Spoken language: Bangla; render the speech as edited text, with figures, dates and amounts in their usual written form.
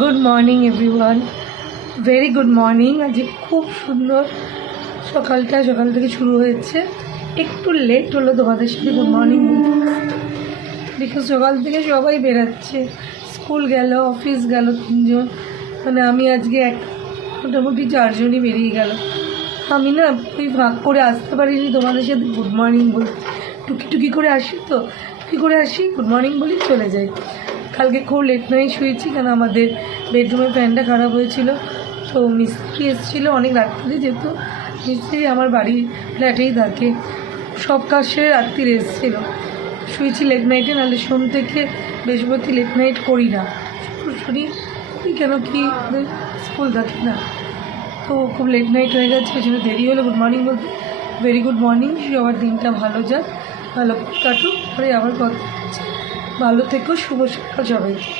Good morning everyone, very good morning. আজকে খুব সুন্দর সকাল থেকে শুরু হয়েছে। একটু লেট হলো তোমাদের সাথে গুড মর্নিং বলতে, বিকজ সকাল থেকে সবাই বেরাচ্ছে, স্কুল গেল, অফিস গেল, তিনজন, মানে আমি আজকে মোটামুটি 4 জনই বেরিয়ে গেল। আমি না ওই ভাগ করে আসতে পারিনি তোমাদের সাথে গুড মর্নিং বলতে, টুকি করে আসি, তো টুকি করে আসি, গুড মর্নিং বলি চলে যাই। কালকে খুব লেট নাইট শুয়েছি, কারণ আমাদের বেডরুমের ফ্যানটা খারাপ হয়েছিল। তো মিস্ত্রি এসেছিলো অনেক রাত্রে, যেহেতু মিস্ত্রি আমার বাড়ির ফ্ল্যাটেই থাকে, সব কাজ সেরে রাত্রিরে এসেছিলো। শুয়েছি লেট নাইটে, নাহলে সোম থেকে বৃহস্পতি লেট নাইট করি না, শুনি কেন কি স্কুল থাকে না। তো খুব লেট নাইট হয়ে গেছে, ওই জন্য দেরি হলো গুড মর্নিং বলতে। ভেরি গুড মর্নিং, সবার দিনটা ভালো যাক, ভালো কাটুক, পরে আবার কথা, ভালো থেকো, শুভ সকাল সবাইকে।